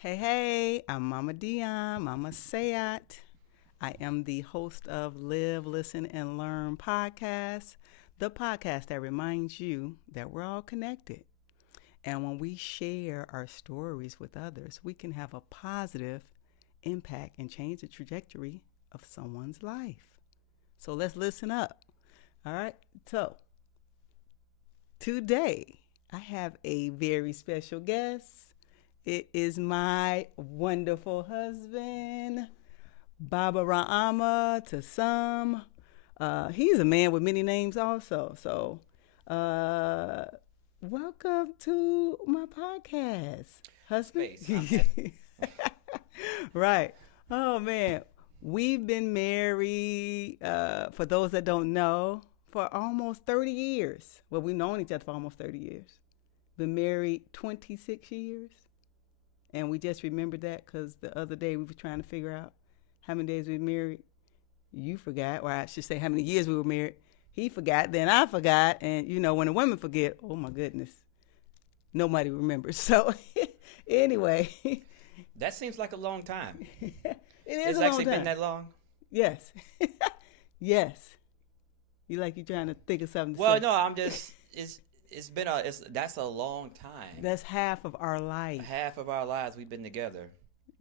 Hey, I'm Mama Dionne, Mama Sayat. I am the host of Live, Listen, and Learn podcast, the podcast that reminds you that we're all connected. And when we share our stories with others, we can have a positive impact and change the trajectory of someone's life. So let's listen up. All right. So today I have a very special guest. It is my wonderful husband, Baba Ra Ama to some. He's a man with many names also. So welcome to my podcast, husband. Right. Oh, man. We've been married, for those that don't know, for almost 30 years. Well, we've known each other for almost 30 years. Been married 26 years. And we just remembered that because the other day we were trying to figure out how many days we were married. You forgot, or I should say how many years we were married. He forgot, then I forgot. And, you know, when the women forget, oh, my goodness, nobody remembers. So, anyway. That seems like a long time. It's actually been that long? Yes. Yes. You're trying to think of something to Well, say. no, I'm just, that's a long time. That's half of our life. Half of our lives we've been together.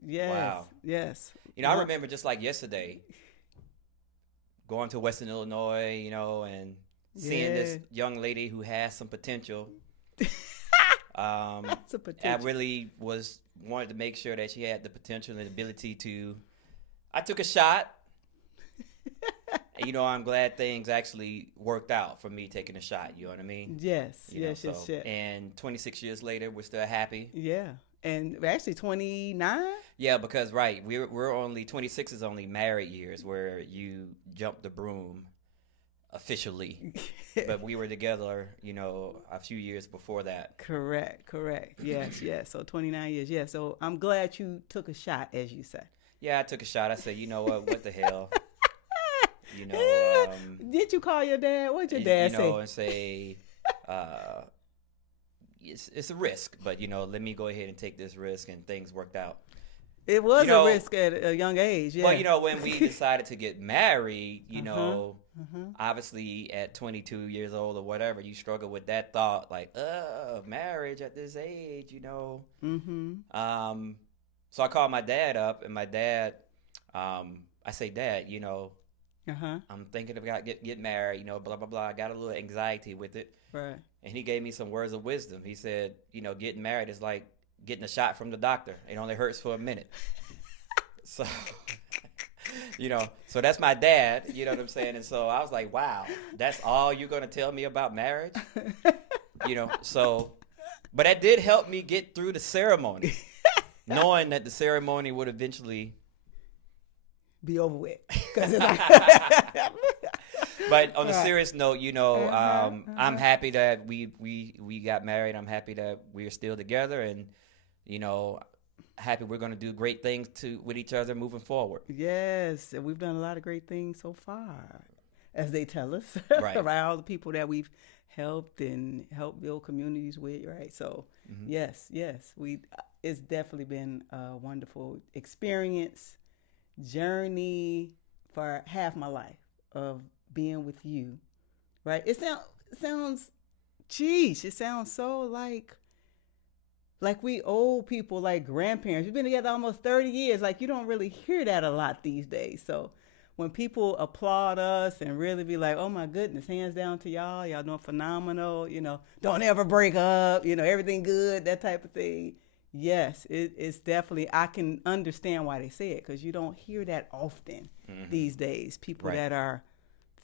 Yes. Wow. Yes. You know, I remember just like yesterday, going to Western Illinois, you know, and seeing this young lady who has some potential. That's a potential. I really wanted to make sure that she had the potential and ability to. I took a shot. And, you know, I'm glad things actually worked out for me taking a shot. You know what I mean? Yes. Yes. Yes. And 26 years later, we're still happy. Yeah. And we're actually 29? Yeah, because, right, we're only, 26 is only married years where you jump the broom officially. But we were together, you know, a few years before that. Correct. Yes. So 29 years. Yeah. So I'm glad you took a shot, as you say. Yeah, I took a shot. I said, you know what the hell? You know, did you call your dad? What'd your dad say? You know, and say, it's a risk, but you know, let me go ahead and take this risk, and things worked out. It was a risk at a young age, yeah. Well, you know, when we decided to get married, you know, obviously at 22 years old or whatever, you struggle with that thought, like, marriage at this age, you know. So I called my dad up, and my dad, I say, Dad, you know, I'm thinking about getting married, you know, blah, blah, blah. I got a little anxiety with it. Right. And he gave me some words of wisdom. He said, you know, getting married is like getting a shot from the doctor. It only hurts for a minute. So, you know, so that's my dad, you know what I'm saying? And so I was like, wow, that's all you're going to tell me about marriage? You know, so, but that did help me get through the ceremony, knowing that the ceremony would eventually be over with. But on a serious note, you know, I'm happy that we got married. I'm happy that we're still together, and you know, happy we're going to do great things with each other moving forward. Yes, and we've done a lot of great things so far, as they tell us. Right. Right, all the people that we've helped build communities with. Right, so yes, it's definitely been a wonderful experience, journey for half my life of being with you, right? It sounds so like we old people, like grandparents. We've been together almost 30 years. Like, you don't really hear that a lot these days. So when people applaud us and really be like, oh my goodness, hands down to y'all doing phenomenal, you know, don't ever break up, you know, everything good, that type of thing. Yes, it's definitely, I can understand why they say it, because you don't hear that often these days. People that are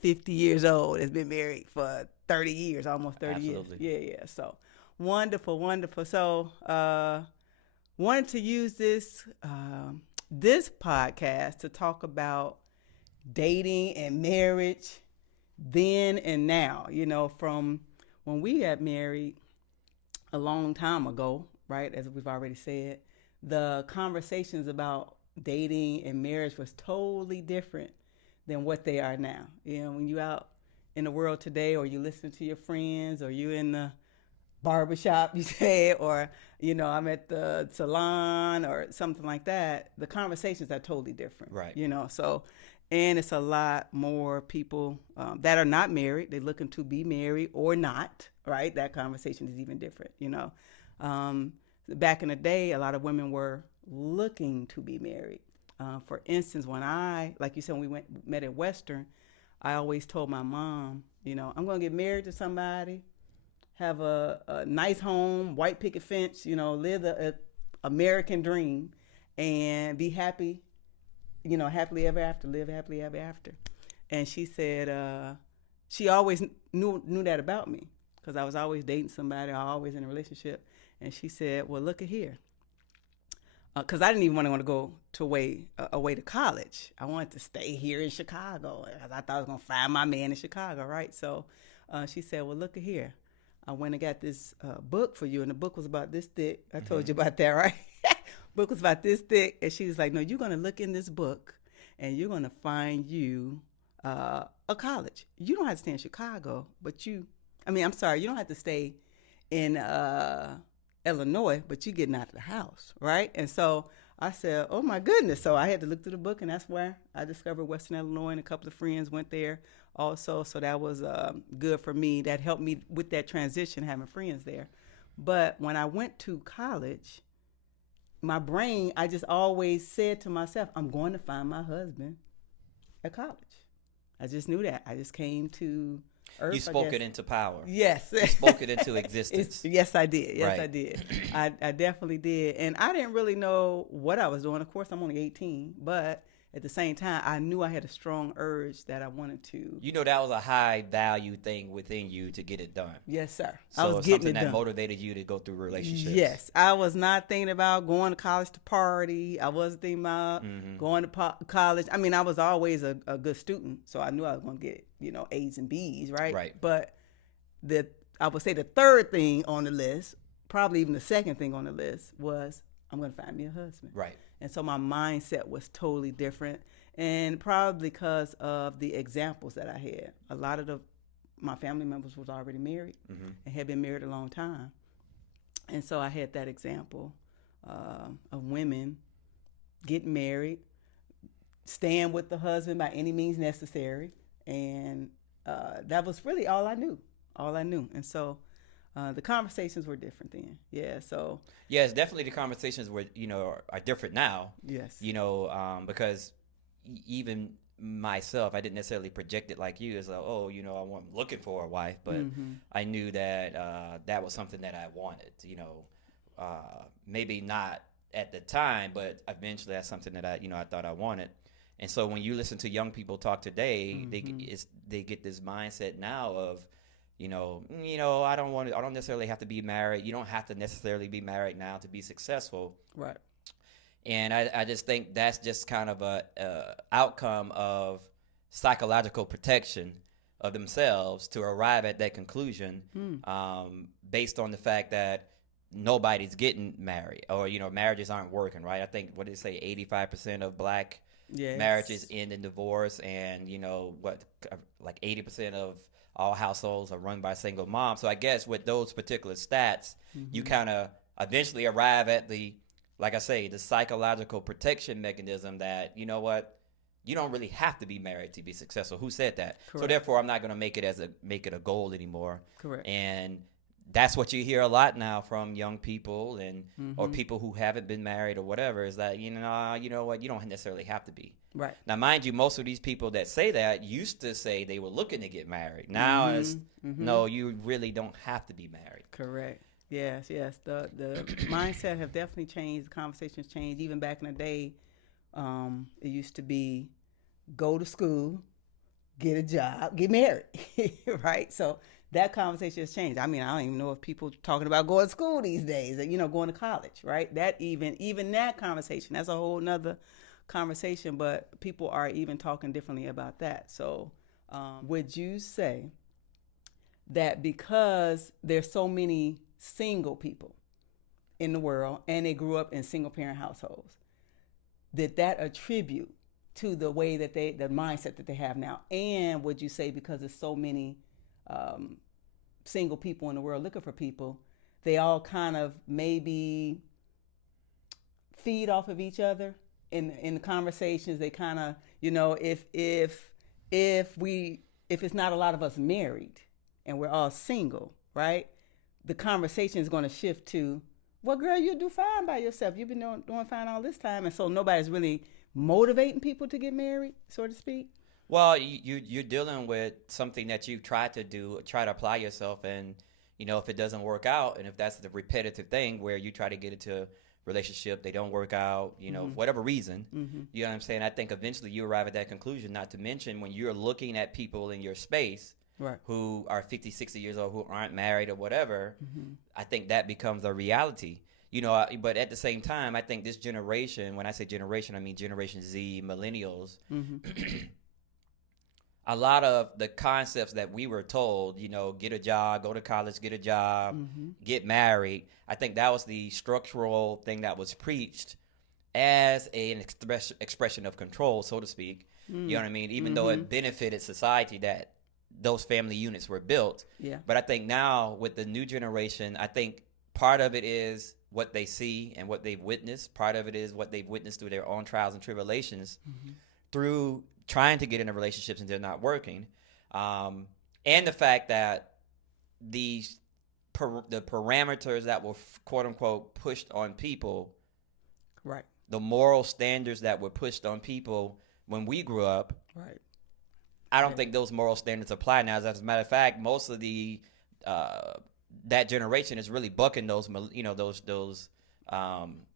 50 years old has been married for 30 years, almost 30 Absolutely. years. Yeah. So wonderful. So wanted to use this podcast to talk about dating and marriage then and now. You know, from when we got married a long time ago, right, as we've already said, the conversations about dating and marriage was totally different than what they are now. You know, when you out in the world today, or you listen to your friends, or you in the barbershop, you say, or, I'm at the salon or something like that, the conversations are totally different. Right. So, and it's a lot more people that are not married. They're looking to be married or not, right? That conversation is even different, Back in the day, a lot of women were looking to be married. For instance, like you said, when we met at Western, I always told my mom, I'm going to get married to somebody, have a nice home, white picket fence, live the American dream, and be happy, happily ever after, live happily ever after. And she said she always knew that about me, because I was always dating somebody, I was always in a relationship. And she said, well, look at here. Because I didn't even want to go away to college. I wanted to stay here in Chicago. I thought I was going to find my man in Chicago, right? So she said, well, look at here. I went and got this book for you, and the book was about this thick. I told you about that, right? Book was about this thick. And she was like, no, you're going to look in this book, and you're going to find you a college. You don't have to stay in Chicago, you don't have to stay in Illinois, but you're getting out of the house, right? And so I said, oh my goodness. So I had to look through the book, and that's where I discovered Western Illinois, and a couple of friends went there also. So that was good for me. That helped me with that transition, having friends there. But when I went to college, my brain, I just always said to myself, I'm going to find my husband at college. I just knew that. I just came to earth. You spoke it into power. Yes. You spoke it into existence. Yes, I did. Yes, right. I did. I definitely did. And I didn't really know what I was doing. Of course, I'm only 18, but at the same time, I knew I had a strong urge that I wanted to. That was a high value thing within you to get it done. Yes, sir. So I was getting something it that done. motivated you to go through relationships. Yes. I was not thinking about going to college to party. I wasn't thinking about going to college. I was always a good student, so I knew I was going to get, A's and B's, right? Right. But I would say the third thing on the list, probably even the second thing on the list, was I'm going to find me a husband. Right. And so my mindset was totally different, and probably because of the examples that I had. A lot of my family members was already married and had been married a long time. And so I had that example of women getting married, staying with the husband by any means necessary. And that was really all I knew. And so the conversations were different then. Yeah. So. Yeah, it's definitely the conversations were, are different now. Yes. Because even myself, I didn't necessarily project it like you. It's like, I'm looking for a wife, but I knew that that was something that I wanted. Maybe not at the time, but eventually that's something that I thought I wanted. And so when you listen to young people talk today, they get this mindset now of, I don't necessarily have to be married. You don't have to necessarily be married now to be successful. Right. And I just think that's just kind of a outcome of psychological protection of themselves to arrive at that conclusion based on the fact that nobody's getting married or, marriages aren't working, right? I think, what did they say, 85% of black marriages end in divorce, and, like 80% of all households are run by single moms. So I guess with those particular stats, you kind of eventually arrive at the, like I say, the psychological protection mechanism that, you don't really have to be married to be successful. Who said that? Correct. So therefore, I'm not going to make it a goal anymore. Correct. And that's what you hear a lot now from young people and or people who haven't been married or whatever, is that, you know what, you don't necessarily have to be. Right. Now, mind you, most of these people that say that used to say they were looking to get married. Now it's, no, you really don't have to be married. Correct. Yes. The mindset have definitely changed. The conversations changed. Even back in the day, it used to be go to school, get a job, get married, right? So that conversation has changed. I don't even know if people talking about going to school these days, going to college, right? That even that conversation, that's a whole nother conversation, but people are even talking differently about that. So would you say that because there's so many single people in the world and they grew up in single parent households, that attribute to the way that the mindset that they have now? And would you say because there's so many single people in the world looking for people, they all kind of maybe feed off of each other in the conversations. They kind of, if it's not a lot of us married and we're all single, right? The conversation is going to shift to, well, girl, you do fine by yourself. You've been doing fine all this time. And so nobody's really motivating people to get married, so to speak. Well, you're dealing with something that you try to apply yourself, and if it doesn't work out, and if that's the repetitive thing where you try to get into a relationship, they don't work out, whatever reason, you know what I'm saying? I think eventually you arrive at that conclusion, not to mention when you're looking at people in your space right. who are 50, 60 years old, who aren't married or whatever, I think that becomes a reality. But at the same time, I think this generation, when I say generation, I mean Generation Z, millennials, a lot of the concepts that we were told, get a job, go to college, get a job, get married. I think that was the structural thing that was preached as an expression of control, so to speak. You know what I mean? Even though it benefited society that those family units were built. Yeah. But I think now with the new generation, I think part of it is what they see and what they've witnessed. Part of it is what they've witnessed through their own trials and tribulations through trying to get into relationships and they're not working. And the fact that the parameters that were quote unquote pushed on people, right? The moral standards that were pushed on people when we grew up, right? I don't think those moral standards apply now. As a matter of fact, most of the that generation is really bucking those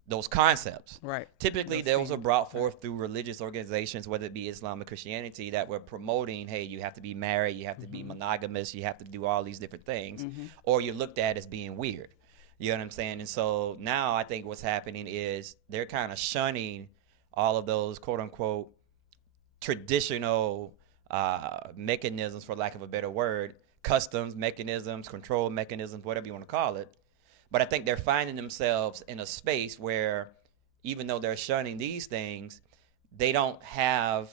those concepts. Right. Typically, those are brought forth through religious organizations, whether it be Islam or Christianity, that were promoting, hey, you have to be married, you have to be monogamous, you have to do all these different things, or you're looked at as being weird. You know what I'm saying? And so now I think what's happening is they're kind of shunning all of those quote-unquote traditional mechanisms, for lack of a better word, customs, mechanisms, control mechanisms, whatever you want to call it. But I think they're finding themselves in a space where even though they're shunning these things, they don't have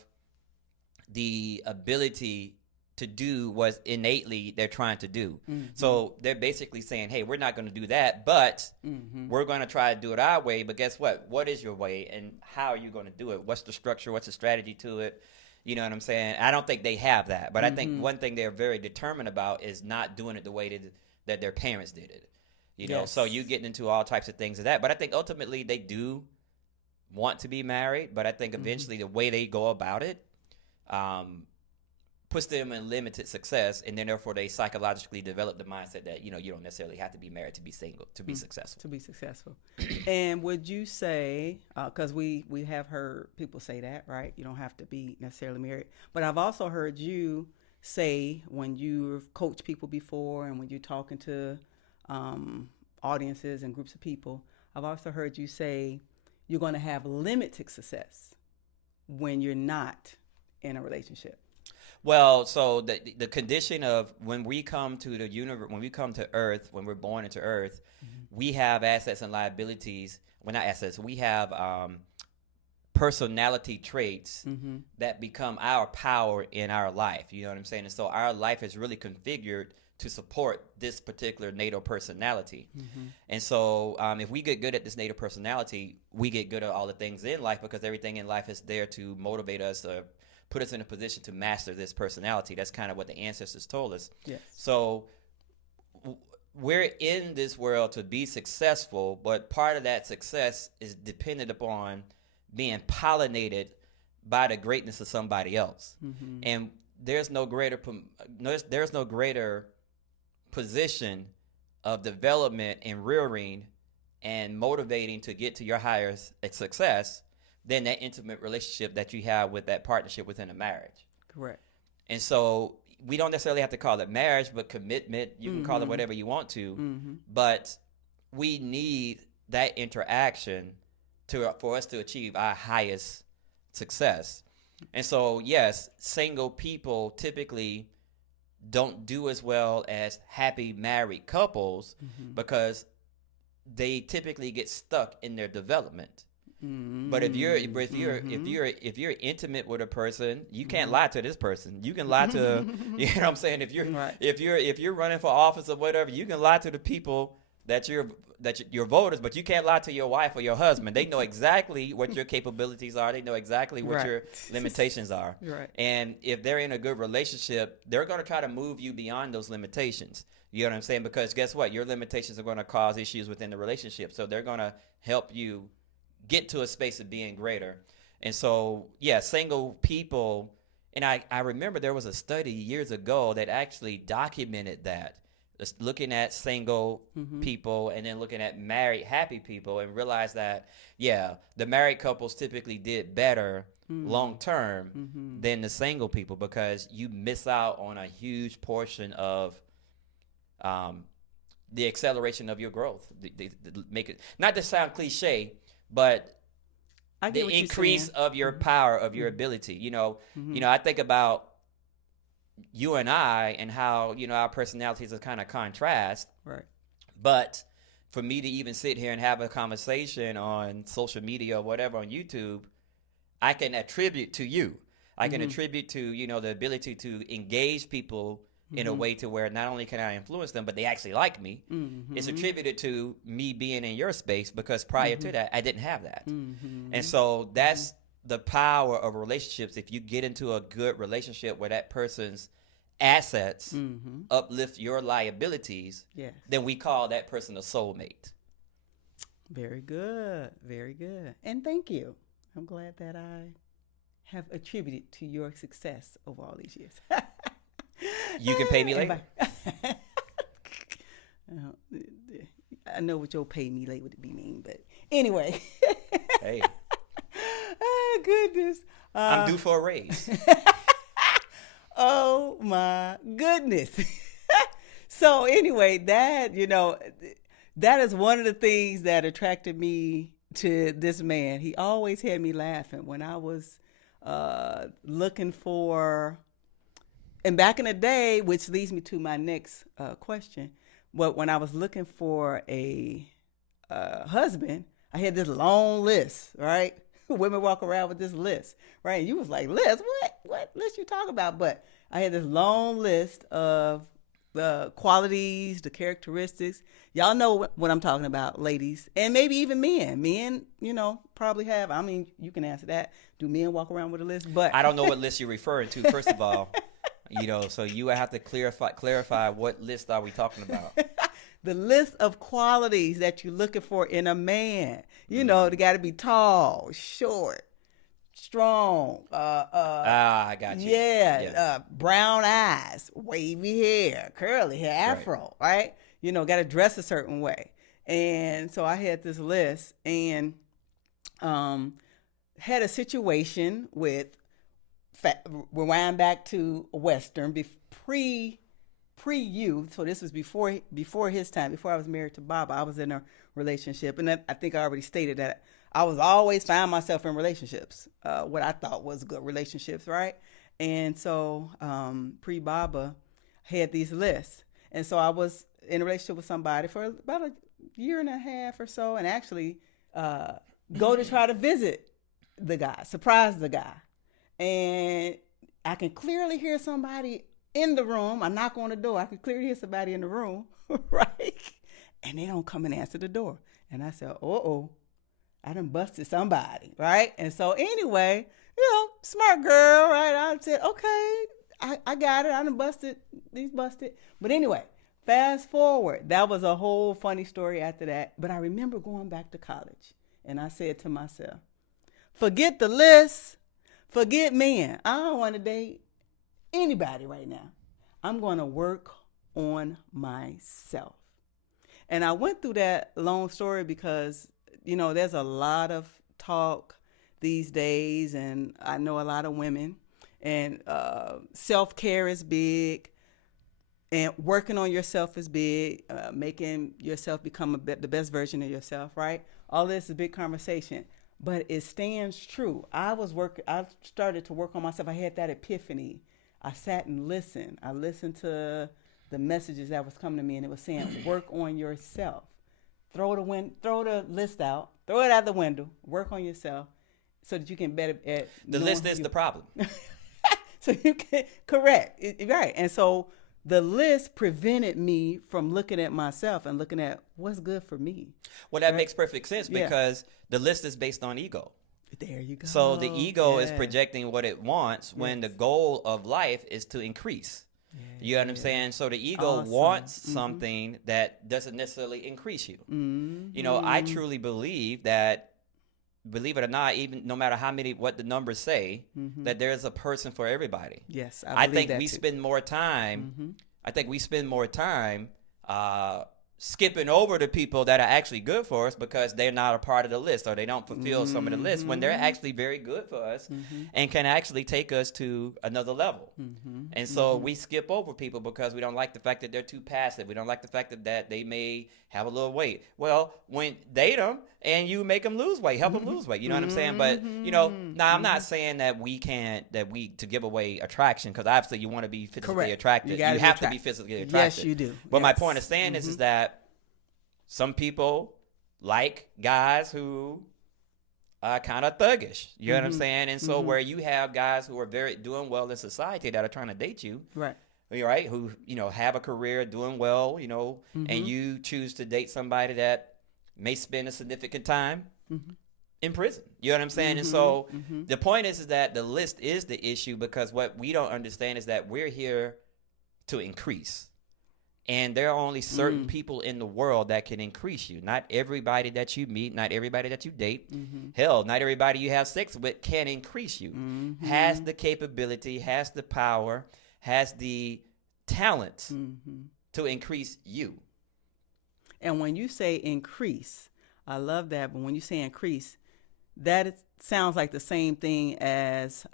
the ability to do what innately they're trying to do. So they're basically saying, hey, we're not going to do that, but we're going to try to do it our way. But guess what? What is your way and how are you going to do it? What's the structure? What's the strategy to it? You know what I'm saying? I don't think they have that. But I think one thing they're very determined about is not doing it the way that their parents did it. So you get into all types of things of that. But I think ultimately they do want to be married. But I think eventually the way they go about it puts them in limited success. And then therefore they psychologically develop the mindset that, you don't necessarily have to be married to be single, to be successful. To be successful. And would you say, because we have heard people say that, right? You don't have to be necessarily married. But I've also heard you say when you've coached people before and when you're talking to audiences and groups of people, I've also heard you say you're going to have limited success when you're not in a relationship. Well, so the condition of when we come to the universe, when we come to Earth, when we're born into Earth, we have assets and liabilities. Well, not assets. We have personality traits that become our power in our life. You know what I'm saying? And so our life is really configured to support this particular natal personality. And so if we get good at this natal personality, we get good at all the things in life because everything in life is there to motivate us, put us in a position to master this personality. That's kind of what the ancestors told us. Yes. So we're in this world to be successful, but part of that success is dependent upon being pollinated by the greatness of somebody else. And there's no greater position of development and rearing and motivating to get to your higher success than that intimate relationship that you have with that partnership within a marriage. Correct. And so we don't necessarily have to call it marriage, but commitment, you can call it whatever you want to, but we need that interaction for us to achieve our highest success. And so, yes, single people typically don't do as well as happy married couples because they typically get stuck in their development. But if you're intimate with a person, you can't lie to this person. You can lie to, you know what I'm saying? If you're running for office or whatever, you can lie to the people that you're voters, but you can't lie to your wife or your husband. They know exactly what your capabilities are. They know exactly what your limitations are. Right. And if they're in a good relationship, they're going to try to move you beyond those limitations. You know what I'm saying? Because guess what? Your limitations are going to cause issues within the relationship. So they're going to help you get to a space of being greater. And so, yeah, single people. And I remember there was a study years ago that actually documented that. Just looking at single people and then looking at married happy people, and realized that, yeah, the married couples typically did better long term than the single people, because you miss out on a huge portion of the acceleration of your growth. They make it, not to sound cliche, but the increase of your power, of your ability. You know, I think about you and I and how, our personalities are kind of contrast. Right. But for me to even sit here and have a conversation on social media or whatever, on YouTube, I can attribute to you. I can attribute to, the ability to engage people in a way to where not only can I influence them, but they actually like me. It's attributed to me being in your space, because prior to that, I didn't have that. And so that's the power of relationships. If you get into a good relationship where that person's assets uplift your liabilities, then we call that person a soulmate. Very good. Very good. And thank you. I'm glad that I have attributed to your success over all these years. You can pay me later. I know what your pay me later would be mean, but anyway. Hey. Oh, goodness. I'm due for a raise. Oh, my goodness. So anyway, that is one of the things that attracted me to this man. He always had me laughing when I was looking for, and back in the day, which leads me to my next question, but when I was looking for a husband, I had this long list, right? Women walk around with this list, right? And you was like, list? What list you talking about? But I had this long list of the qualities, the characteristics. Y'all know what I'm talking about, ladies, and maybe even men. Men, probably have. I mean, you can answer that. Do men walk around with a list? But I don't know what list you're referring to, first of all. So you have to clarify what list are we talking about? The list of qualities that you're looking for in a man. They got to be tall, short, strong. I got you. Yeah. Brown eyes, wavy hair, curly hair, afro, right? Got to dress a certain way. And so I had this list, and had a situation with, rewind back to Western, pre-youth. So this was before his time, before I was married to Baba. I was in a relationship, and I think I already stated that I was always find myself in relationships, what I thought was good relationships, right? And so pre-Baba had these lists, and so I was in a relationship with somebody for about a year and a half or so, and actually go to try to visit the guy, surprise the guy, and I can clearly hear somebody in the room. I knock on the door. I can clearly hear somebody in the room, right? And they don't come and answer the door. And I said, I done busted somebody, right? And so anyway, smart girl, right? I said, okay, I got it. I done busted. These busted. But anyway, fast forward. That was a whole funny story after that. But I remember going back to college, and I said to myself, forget the list. Forget men. I don't want to date anybody right now. I'm going to work on myself. And I went through that long story because, there's a lot of talk these days, and I know a lot of women, and self-care is big, and working on yourself is big, making yourself become the best version of yourself, right? All this is a big conversation. But it stands true. I started to work on myself. I had that epiphany. I sat and listened. I listened to the messages that was coming to me, and it was saying, work on yourself. Throw the list out. Throw it out the window. Work on yourself so that you can better the list is the problem. So you can correct. Right. And so the list prevented me from looking at myself and looking at what's good for me. Well, that makes perfect sense because the list is based on ego. There you go. So the ego is projecting what it wants when the goal of life is to increase. You know what I'm saying? So the ego wants something that doesn't necessarily increase you. You know, I truly believe that, believe it or not, even no matter what the numbers say, that there's a person for everybody. Yes, I think we spend more time. I think we spend more time skipping over the people that are actually good for us because they're not a part of the list or they don't fulfill some of the list when they're actually very good for us and can actually take us to another level. And so we skip over people because we don't like the fact that they're too passive. We don't like the fact that they may have a little weight. Well, when date them and you make them lose weight, help them lose weight. You know what I'm saying? But, you know, now I'm not saying that to give away attraction, because obviously you want to be physically attracted. You have to be physically attracted. Yes, you do. But my point of saying this is that some people like guys who are kind of thuggish. You know what I'm saying? And so where you have guys who are doing well in society that are trying to date you. Right. Who, you know, have a career doing well, you know, and you choose to date somebody that may spend a significant time in prison. You know what I'm saying? And so the point is that the list is the issue, because what we don't understand is that we're here to increase. And there are only certain people in the world that can increase you. Not everybody that you meet, not everybody that you date, hell, not everybody you have sex with can increase you. Has the capability, has the power, has the talent to increase you. And when you say increase, I love that. But when you say increase, sounds like the same thing as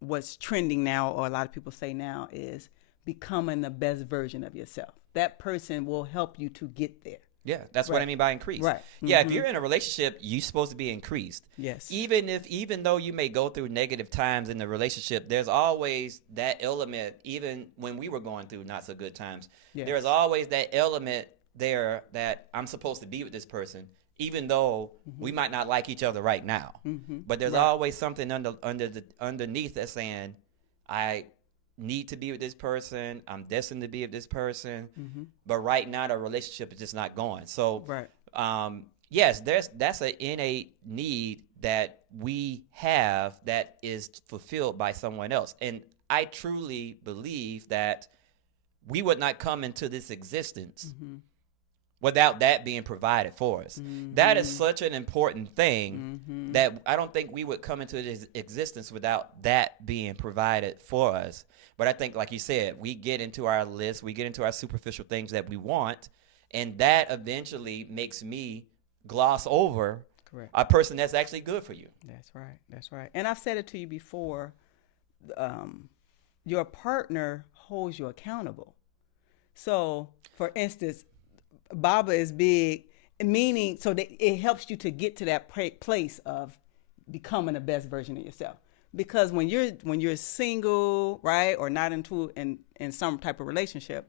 what's trending now, or a lot of people say now, is becoming the best version of yourself. That person will help you to get there. Yeah, that's what I mean by increase. Right. Yeah, if you're in a relationship, you're supposed to be increased. Yes. Even though you may go through negative times in the relationship, there's always that element. Even when we were going through not so good times, there's always that element there that I'm supposed to be with this person, even though we might not like each other right now. But there's always something underneath that's saying, I need to be with this person. I'm destined to be with this person. But right now, the relationship is just not going. So, yes, that's an innate need that we have that is fulfilled by someone else. And I truly believe that we would not come into this existence without that being provided for us. That is such an important thing that I don't think we would come into this existence without that being provided for us. But I think, like you said, we get into our list, we get into our superficial things that we want, and that eventually makes me gloss over a person that's actually good for you. That's right. That's right. And I've said it to you before, your partner holds you accountable. So, for instance, Baba is big, meaning so that it helps you to get to that place of becoming the best version of yourself. Because when you're single, right, or not in some type of relationship,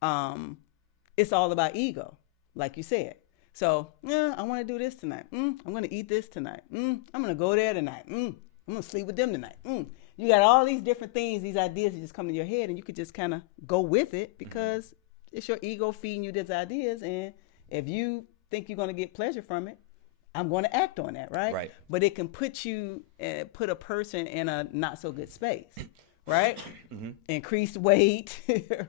it's all about ego, like you said. So, I want to do this tonight. I'm going to eat this tonight. I'm going to go there tonight. I'm going to sleep with them tonight. You got all these different things, these ideas that just come to your head, and you could just kind of go with it because it's your ego feeding you these ideas. And if you think you're going to get pleasure from it, I'm going to act on that, right? Right. But it can put a person in a not so good space, right? Increased weight,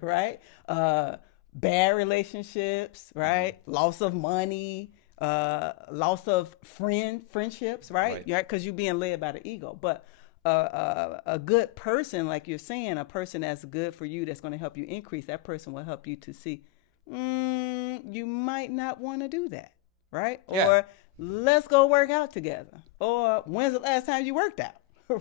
right? Bad relationships, right? Loss of money, loss of friendships, right? Because you're being led by the ego. But a good person, like you're saying, a person that's good for you, that's going to help you increase, that person will help you to see, you might not want to do that, right? Yeah. Or let's go work out together. Or when's the last time you worked out?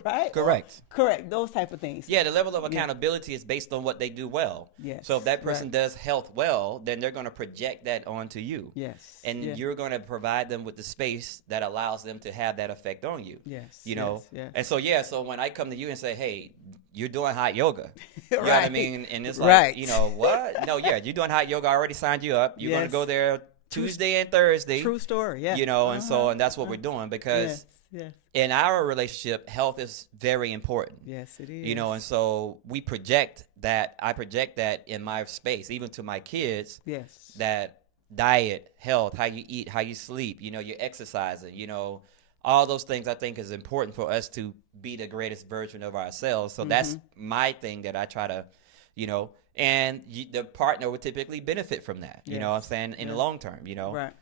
Right? Correct. Correct. Those type of things. Yeah, the level of accountability is based on what they do well. Yes. So if that person does health well, then they're going to project that onto you. Yes. And you're going to provide them with the space that allows them to have that effect on you. Yes. You know? Yes. And so when I come to you and say, hey, you're doing hot yoga. You know what I mean? And it's like, you know, what? No, you're doing hot yoga. I already signed you up. You're going to go there Tuesday and Thursday. True story, yeah. You know, and that's what we're doing because Yes. In our relationship, health is very important. Yes, it is. You know, and so we project that. I project that in my space, even to my kids. Yes. That diet, health, how you eat, how you sleep, you know, you're exercising, you know, all those things I think is important for us to be the greatest version of ourselves. So that's my thing that I try to, you know, and the partner would typically benefit from that, you know what I'm saying, in the long term, you know. Right.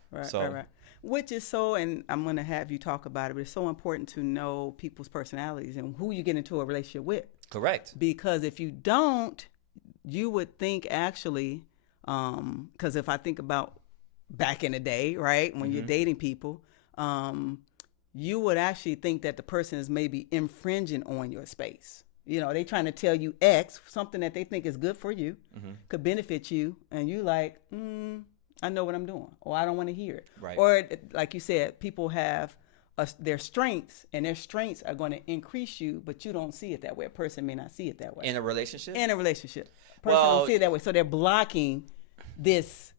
Which is so, and I'm going to have you talk about it, but it's so important to know people's personalities and who you get into a relationship with. Correct. Because if you don't, you would think actually, because if I think about back in the day, right, when you're dating people, you would actually think that the person is maybe infringing on your space. You know, they trying to tell you X, something that they think is good for you, could benefit you, and you like, I know what I'm doing, or I don't want to hear it. Right. Or like you said, people have their strengths, and their strengths are going to increase you, but you don't see it that way. A person may not see it that way. In a relationship? In a relationship. A person don't see it that way. So they're blocking these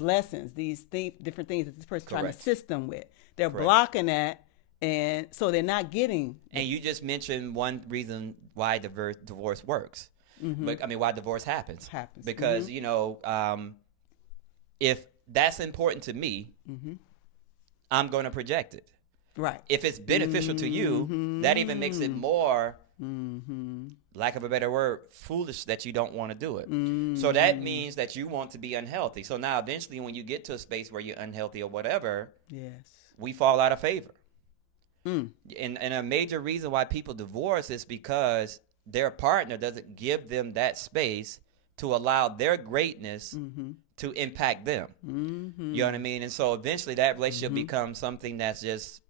lessons, these different things that this person's trying to assist them with. They're blocking that, and so they're not getting. And you just mentioned one reason why divorce works. But I mean, why divorce happens. Because, you know, if that's important to me, I'm going to project it. Right. If it's beneficial to you, that even makes it more, lack of a better word, foolish that you don't want to do it. So that means that you want to be unhealthy. So now eventually when you get to a space where you're unhealthy or whatever, we fall out of favor. And a major reason why people divorce is because their partner doesn't give them that space to allow their greatness to impact them. You know what I mean? And so eventually that relationship becomes something that's just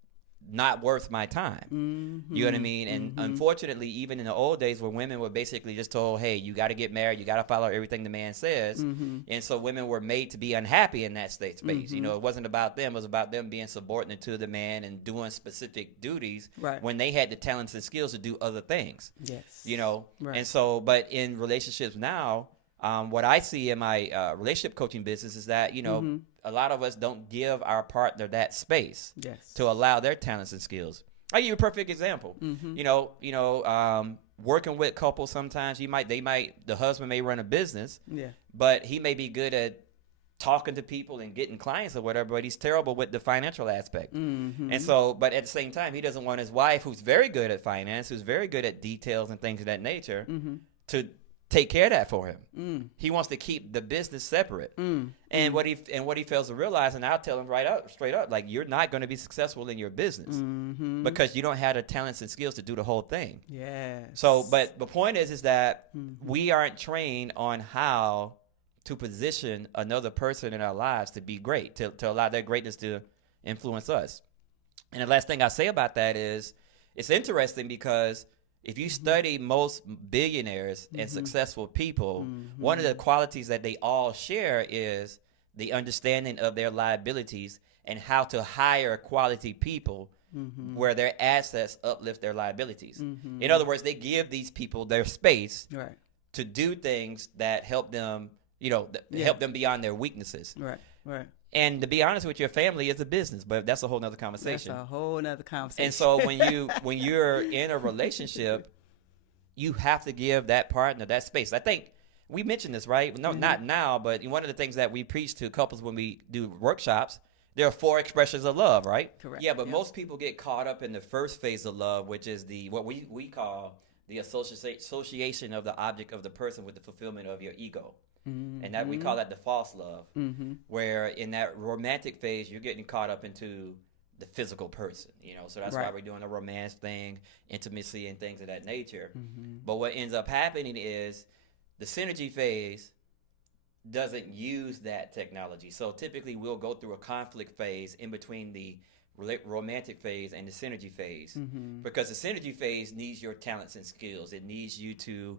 not worth my time. You know what I mean? And unfortunately, even in the old days where women were basically just told, hey, you got to get married, you got to follow everything the man says. And so women were made to be unhappy in that space. You know, it wasn't about them. It was about them being subordinate to the man and doing specific duties when they had the talents and skills to do other things. Yes. You know? And so, but in relationships now, what I see in my relationship coaching business is that, you know, a lot of us don't give our partner that space to allow their talents and skills. I'll give you a perfect example. You know, working with couples sometimes the husband may run a business, but he may be good at talking to people and getting clients or whatever, but he's terrible with the financial aspect. And so, but at the same time, he doesn't want his wife, who's very good at finance, who's very good at details and things of that nature, to take care of that for him. He wants to keep the business separate. And what he fails to realize, and I'll tell him straight up, like, you're not going to be successful in your business because you don't have the talents and skills to do the whole thing. So, but the point is that we aren't trained on how to position another person in our lives to be great, to allow their greatness to influence us. And the last thing I say about that is, it's interesting because if you study most billionaires and successful people, one of the qualities that they all share is the understanding of their liabilities and how to hire quality people where their assets uplift their liabilities. In other words, they give these people their space to do things that help them, you know, help them beyond their weaknesses. And to be honest with your family is a business, but that's a whole nother conversation. That's a whole nother conversation. And so when you're in a relationship, you have to give that partner that space. I think we mentioned this, right? No, not now, but one of the things that we preach to couples when we do workshops, there are 4 expressions of love, right? Correct. Yeah, but most people get caught up in the first phase of love, which is what we call the association of the object of the person with the fulfillment of your ego. And that we call that the false love, where in that romantic phase, you're getting caught up into the physical person, you know, so that's why we're doing a romance thing, intimacy and things of that nature. But what ends up happening is the synergy phase doesn't use that technology. So typically we'll go through a conflict phase in between the romantic phase and the synergy phase, because the synergy phase needs your talents and skills. It needs you to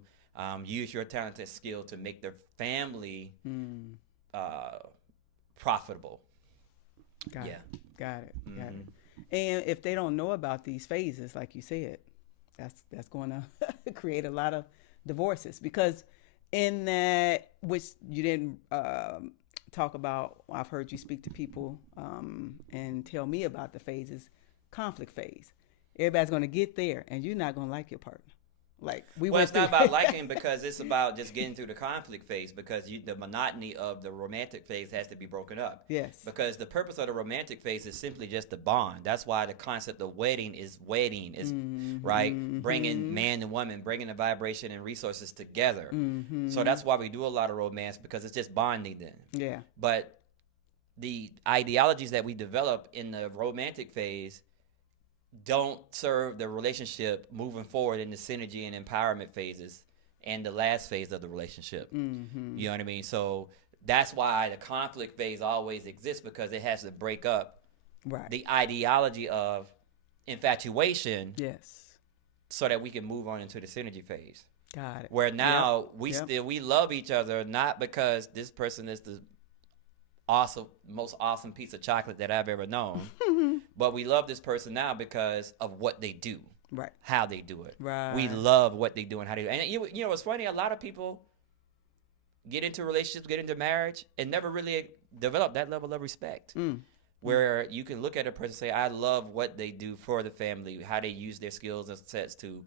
use your talent and skill to make their family profitable. Got it. And if they don't know about these phases, like you said, that's going to create a lot of divorces, because in that, which you didn't talk about, I've heard you speak to people and tell me about the phases. conflict phase. Everybody's going to get there, and you're not going to like your partner. Like well, it's not about liking because it's about just getting through the conflict phase because the monotony of the romantic phase has to be broken up. Yes. Because the purpose of the romantic phase is simply just the bond. That's why the concept of wedding is right? Bringing man and woman, bringing the vibration and resources together. So that's why we do a lot of romance because it's just bonding then. Yeah. But the ideologies that we develop in the romantic phase don't serve the relationship moving forward in the synergy and empowerment phases and the last phase of the relationship. You know what I mean? So that's why the conflict phase always exists because it has to break up the ideology of infatuation. Yes. So that we can move on into the synergy phase. Got it. Where now we love each other not because this person is the most awesome piece of chocolate that I've ever known. But we love this person now because of what they do. Right. How they do it. Right. We love what they do and how they do it. And you know, it's funny, a lot of people get into relationships, get into marriage, and never really develop that level of respect. Where you can look at a person and say, I love what they do for the family, how they use their skills and sets to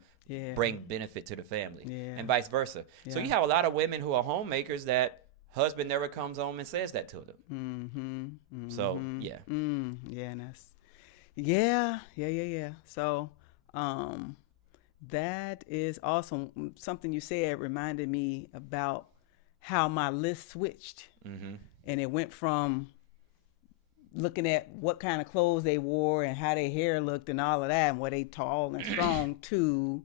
bring benefit to the family. And vice versa. So you have a lot of women who are homemakers that husband never comes home and says that to them. So, yeah. And that's yeah. So, that is awesome. Something you said reminded me about how my list switched. And it went from looking at what kind of clothes they wore and how their hair looked and all of that and were they tall and strong to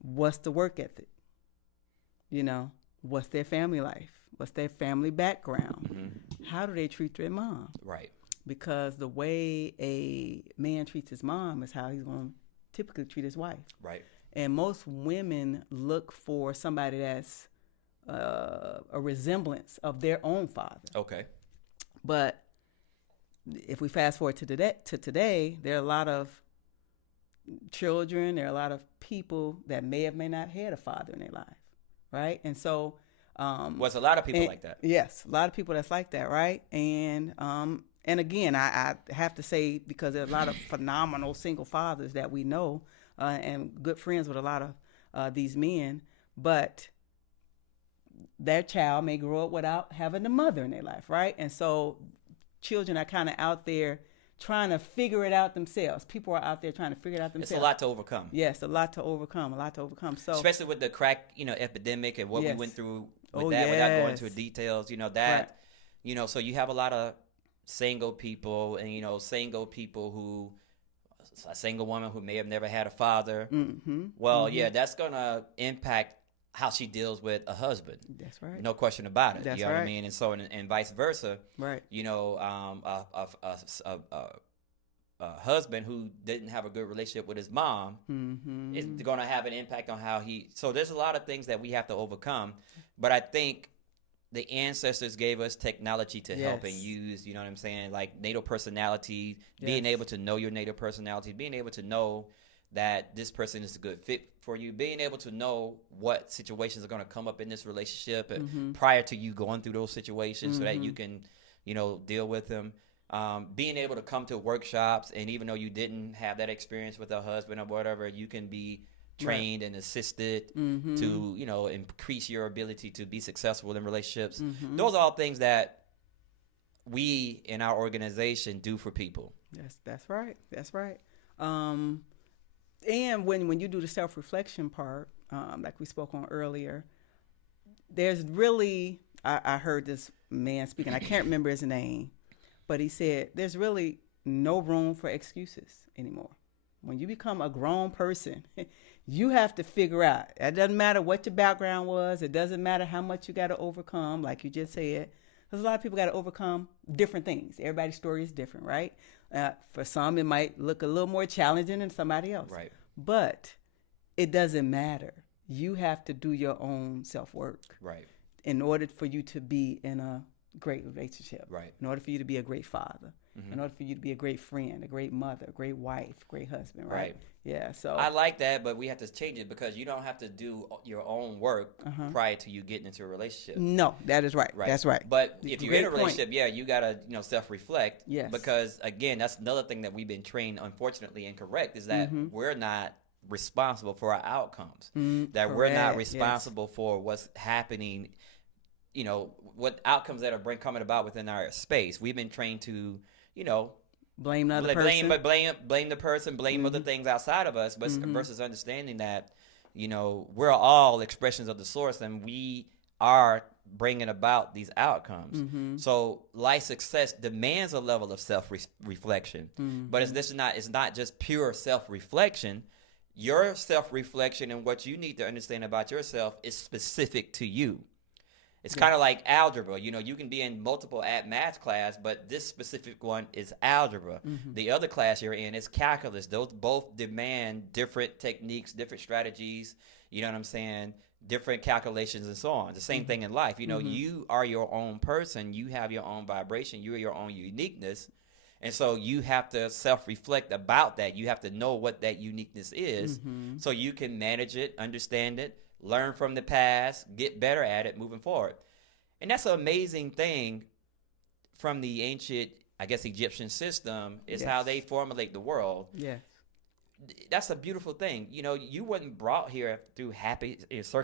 what's the work ethic? You know, what's their family life? What's their family background? How do they treat their mom? Right. Because the way a man treats his mom is how he's going to typically treat his wife. Right. And most women look for somebody that's a resemblance of their own father. Okay. But if we fast forward to today, there are a lot of children, there are a lot of people that may have may not had a father in their life, right? And so it's a lot of people like that. Yes, a lot of people that's like that, right? And again, I have to say, because there are a lot of phenomenal single fathers that we know and good friends with a lot of these men, but their child may grow up without having a mother in their life, right? And so children are kind of out there trying to figure it out themselves. People are out there trying to figure it out themselves. It's a lot to overcome. Yes, a lot to overcome. So especially with the crack, epidemic and what we went through with that without going into details, so you have a lot of single people and, single people who, a single woman who may have never had a father. That's going to impact how she deals with a husband. That's right. No question about it. That's you know what I mean? And so, and vice versa. Right. A husband who didn't have a good relationship with his mom is going to have an impact on how so there's a lot of things that we have to overcome. But I think the ancestors gave us technology to help and use, you know what I'm saying? Like natal personality, being able to know your natal personality, being able to know that this person is a good fit for you, being able to know what situations are going to come up in this relationship prior to you going through those situations so that you can, deal with them. Being able to come to workshops, and even though you didn't have that experience with a husband or whatever, you can be trained and assisted to, increase your ability to be successful in relationships. Those are all things that we in our organization do for people. Yes, that's right. That's right. And when you do the self-reflection part, like we spoke on earlier, there's really, I heard this man speaking, I can't remember his name, but he said, there's really no room for excuses anymore. When you become a grown person, you have to figure out, it doesn't matter what your background was, it doesn't matter how much you got to overcome, like you just said, because a lot of people got to overcome different things. Everybody's story is different, right? For some, it might look a little more challenging than somebody else. Right. But it doesn't matter. You have to do your own self-work. Right. In order for you to be in a great relationship. Right. In order for you to be a great father. Mm-hmm. In order for you to be a great friend, a great mother, a great wife, great husband, right? Yeah, so I like that, but we have to change it because you don't have to do your own work prior to you getting into a relationship. No, that is right. That's right. But if you're in a relationship, you gotta self-reflect. Yes. Because again, that's another thing that we've been trained, unfortunately, incorrect, is that we're not responsible for our outcomes. That we're not responsible for what's happening. What outcomes that are coming about within our space. We've been trained to, blame the other person. Blame the person, blame other things outside of us, but versus understanding that, we're all expressions of the source and we are bringing about these outcomes. So life success demands a level of self-reflection, but it's not just pure self-reflection. Your self-reflection and what you need to understand about yourself is specific to you. It's kind of like algebra. You can be in multiple math class, but this specific one is algebra. The other class you're in is calculus. Those both demand different techniques, different strategies, you know what I'm saying, different calculations and so on. The same thing in life. You are your own person. You have your own vibration. You are your own uniqueness. And so you have to self-reflect about that. You have to know what that uniqueness is so you can manage it, understand it, learn from the past, get better at it moving forward. And that's an amazing thing from the ancient, I guess, Egyptian system is how they formulate the world. Yes. That's a beautiful thing. You wasn't brought here through happenstance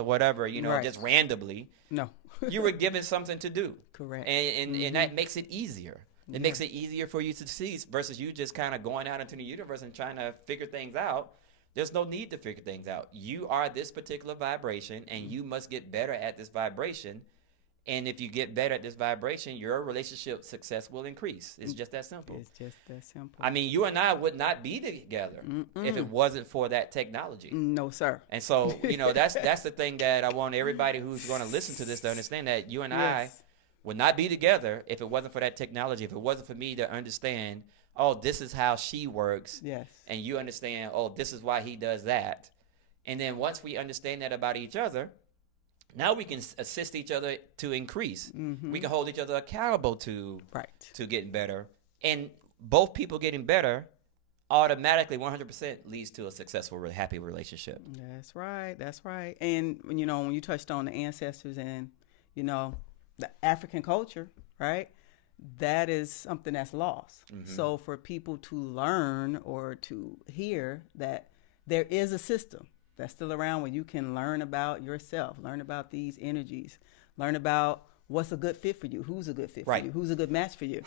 or whatever, just randomly. No. You were given something to do. Correct. And that makes it easier. It makes it easier for you to see versus you just kind of going out into the universe and trying to figure things out. There's no need to figure things out. You are this particular vibration, and you must get better at this vibration. And if you get better at this vibration, your relationship success will increase. It's just that simple. It's just that simple. I mean, you and I would not be together if it wasn't for that technology. No, sir. And so, that's the thing that I want everybody who's going to listen to this to understand, that you and I would not be together if it wasn't for that technology, if it wasn't for me to understand, oh, this is how she works. Yes. And you understand, oh, this is why he does that. And then once we understand that about each other, now we can assist each other to increase. We can hold each other accountable to getting better. And both people getting better automatically 100% leads to a successful, happy relationship. That's right. That's right. And, when you touched on the ancestors and, the African culture, right? That is something that's lost. So for people to learn or to hear that there is a system that's still around where you can learn about yourself, learn about these energies, learn about what's a good fit for you, who's a good fit for you, who's a good match for you,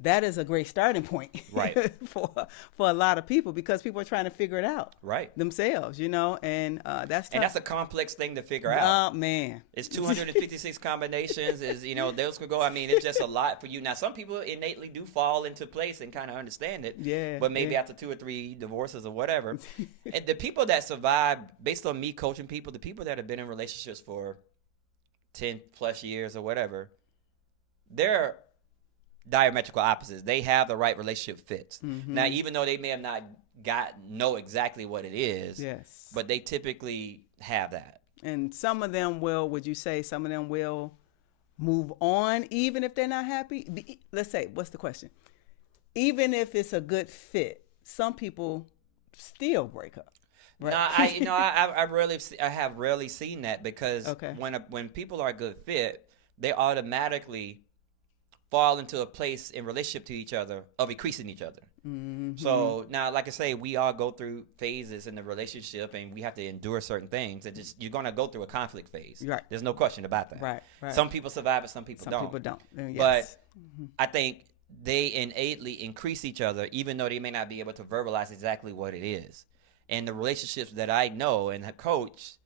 that is a great starting point for a lot of people, because people are trying to figure it out themselves, and that's a complex thing to figure out. Oh, man. It's 256 combinations. Those could go. I mean, it's just a lot for you. Now, some people innately do fall into place and kind of understand it. Yeah. But maybe after 2 or 3 divorces or whatever. And the people that survive, based on me coaching people, the people that have been in relationships for 10 plus years or whatever, they're diametrical opposites. They have the right relationship fits. Now, even though they may have not know exactly what it is, but they typically have that. And some of them would you say some of them will move on even if they're not happy? Let's say, what's the question? Even if it's a good fit, some people still break up. Right? I have rarely seen that, because when people are a good fit, they automatically fall into a place in relationship to each other of increasing each other. So now, like I say, we all go through phases in the relationship, and we have to endure certain things. And you're going to go through a conflict phase. Right. There's no question about that. Right. Some people survive, and some people don't. Yes. But I think they innately increase each other, even though they may not be able to verbalize exactly what it is. And the relationships that I know and have coached,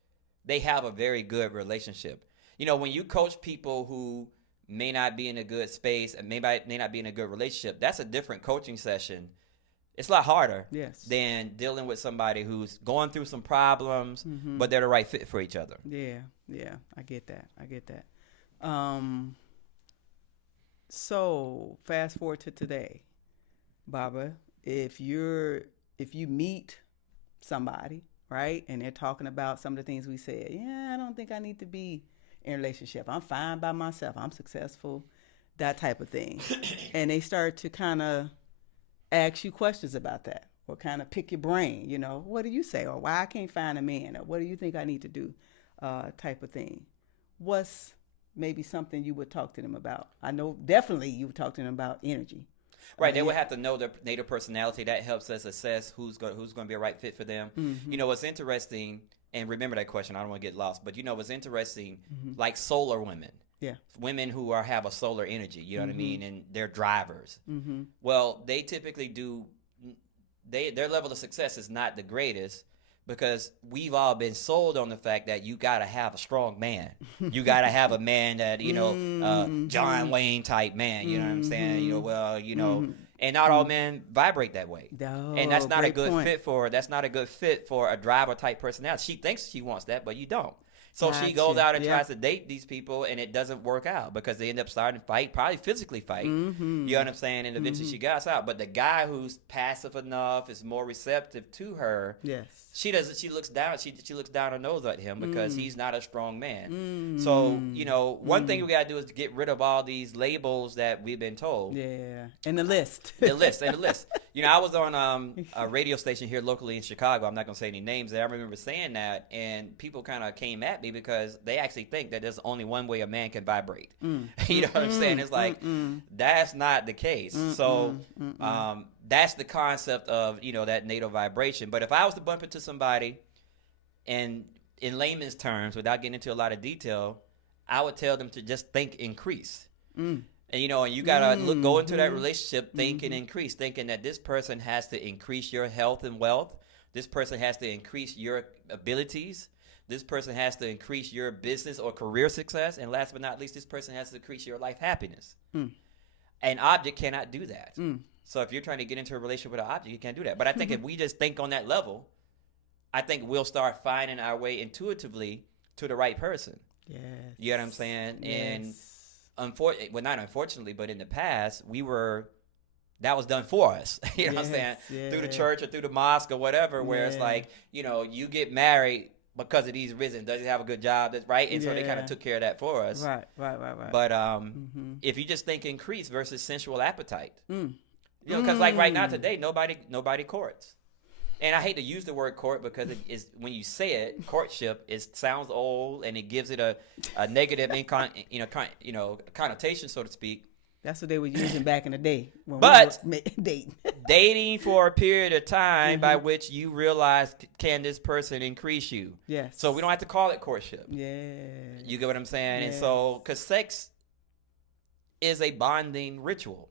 they have a very good relationship. When you coach people who may not be in a good space and may not be in a good relationship, that's a different coaching session. It's a lot harder than dealing with somebody who's going through some problems, but they're the right fit for each other. Yeah, I get that. So fast forward to today, Baba, if you meet somebody, right, and they're talking about some of the things we said, I don't think I need to be in a relationship. I'm fine by myself. I'm successful, that type of thing. And they start to kind of ask you questions about that, or kind of pick your brain, you know, what do you say? Or why I can't find a man? Or what do you think I need to do? Type of thing. What's maybe something you would talk to them about? I know definitely you would talk to them about energy. Right, they would have to know their native personality. That helps us assess who's going to be a right fit for them. Mm-hmm. You know, what's interesting, and remember that question, I don't want to get lost, but you know what's interesting, like solar women. Yeah. Women who have a solar energy, you know what I mean, and they're drivers. Mm-hmm. Well, they typically their level of success is not the greatest, because we've all been sold on the fact that you got to have a strong man. You got to have a man that, you know, John Wayne type man, you know what I'm saying? You know, well, you know, and not all men vibrate that way. Oh, and that's not a good point. that's not a good fit for a driver type personality. She thinks she wants that, but you don't. So she goes Gotcha. out and tries to date these people, and it doesn't work out because they end up starting to fight, probably physically fight. You know what I'm saying? And eventually she gets out. But the guy who's passive enough, is more receptive to her. Yes. She doesn't. She looks down. She looks down her nose at him because he's not a strong man. So you know, one thing we gotta do is get rid of all these labels that we've been told. Yeah, and the list. The list. You know, I was on a radio station here locally in Chicago. I'm not gonna say any names there. I remember saying that, and people kind of came at me because they actually think that there's only one way a man can vibrate. You know what I'm saying? It's like that's not the case. So that's the concept of, you know, that natal vibration. But if I was to bump into somebody, and in layman's terms, without getting into a lot of detail, I would tell them to just think increase. And you know, and you gotta go into that relationship thinking increase, thinking that this person has to increase your health and wealth. This person has to increase your abilities. This person has to increase your business or career success. And last but not least, this person has to increase your life happiness. An object cannot do that. So if you're trying to get into a relationship with an object, you can't do that. But I think if we just think on that level, I think we'll start finding our way intuitively to the right person. Yes. You know what I'm saying? Yes. And not unfortunately, but in the past, that was done for us. You know what I'm saying? Yeah. Through the church or through the mosque or whatever, where it's like, you know, you get married because of these reasons. Does he have a good job? That's right. And so they kind of took care of that for us. Right. But if you just think increase versus sensual appetite, you know, because like right now today, nobody courts. And I hate to use the word court because it is, when you say it, courtship, it sounds old and it gives it a negative connotation, so to speak. That's what they were using back in the day. But we were dating. Dating for a period of time by which you realize, can this person increase you? Yes. So we don't have to call it courtship. Yeah. You get what I'm saying? Yes. And so, because sex is a bonding ritual.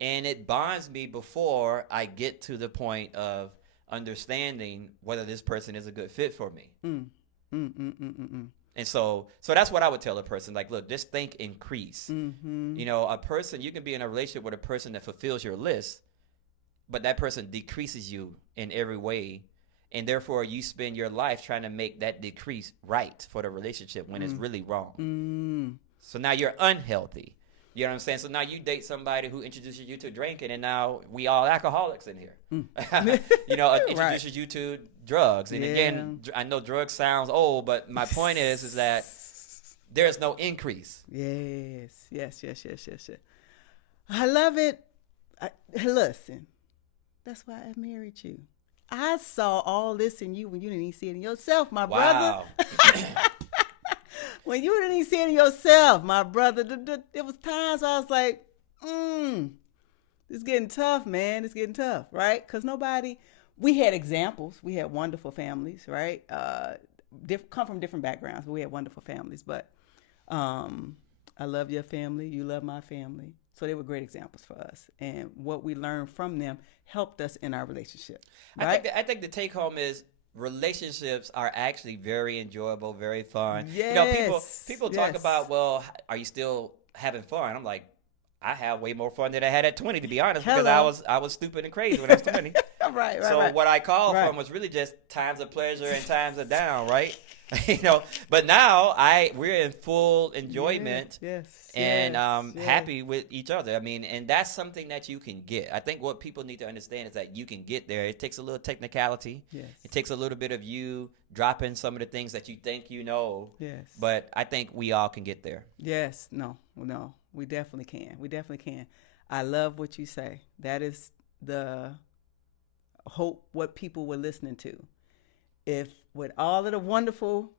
And it bonds me before I get to the point of understanding whether this person is a good fit for me. And so that's what I would tell a person. Like, look, just think increase. You know, a person, you can be in a relationship with a person that fulfills your list, but that person decreases you in every way. And therefore, you spend your life trying to make that decrease right for the relationship when it's really wrong. So now you're unhealthy. You know what I'm saying? So now you date somebody who introduces you to drinking, and now we all alcoholics in here. You know, introduces you to drugs. And again, I know drugs sounds old, but my point is that there's no increase. Yes. I love it. Listen, that's why I married you. I saw all this in you when you didn't even see it in yourself, my brother. When you didn't even see it in yourself, my brother, there was times I was like, it's getting tough, man. It's getting tough, right? Because we had examples. We had wonderful families, right? Come from different backgrounds, but we had wonderful families. But I love your family. You love my family. So they were great examples for us. And what we learned from them helped us in our relationship. Right? I think the take home is, relationships are actually very enjoyable, very fun. Yes. You know, people talk about, well, are you still having fun? I'm like, I have way more fun than I had at 20, to be honest, because I was stupid and crazy when I was 20. Right. So what I called from was really just times of pleasure and times of down, right? But now we're in full enjoyment. Yes. And Yes. happy with each other. I mean, and that's something that you can get. I think what people need to understand is that you can get there. It takes a little technicality. Yes. It takes a little bit of you dropping some of the things that you think you know. Yes. But I think we all can get there. Yes. No, we definitely can. We definitely can. I love what you say. That is the hope what people were listening to. If with all of the wonderful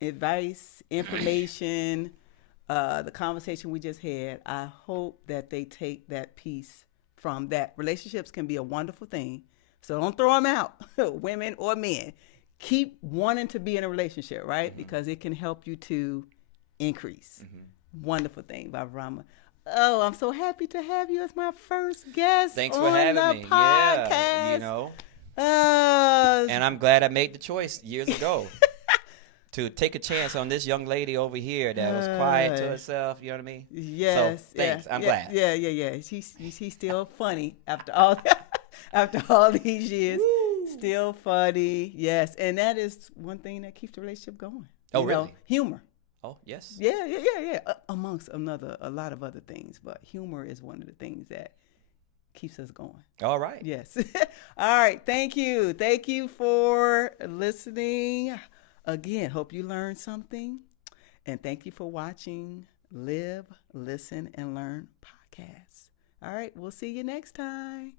advice, information, the conversation we just had, I hope that they take that piece from that. Relationships can be a wonderful thing. So don't throw them out, women or men. Keep wanting to be in a relationship, right? Mm-hmm. Because it can help you to increase. Mm-hmm. Wonderful thing by Ra Ama. Oh, I'm so happy to have you as my first guest. Thanks for having me. Podcast. Yeah, and I'm glad I made the choice years ago to take a chance on this young lady over here that was quiet to herself. You know what I mean? Yes. So thanks. I'm glad. Yeah. She's still funny after all these years. Woo. Still funny. Yes, and that is one thing that keeps the relationship going. Oh, really? Humor. Oh, yes. Yeah. Amongst a lot of other things, but humor is one of the things that keeps us going. All right. Yes. All right. Thank you. Thank you for listening. Again, hope you learned something. And thank you for watching Live, Listen, and Learn podcast. All right. We'll see you next time.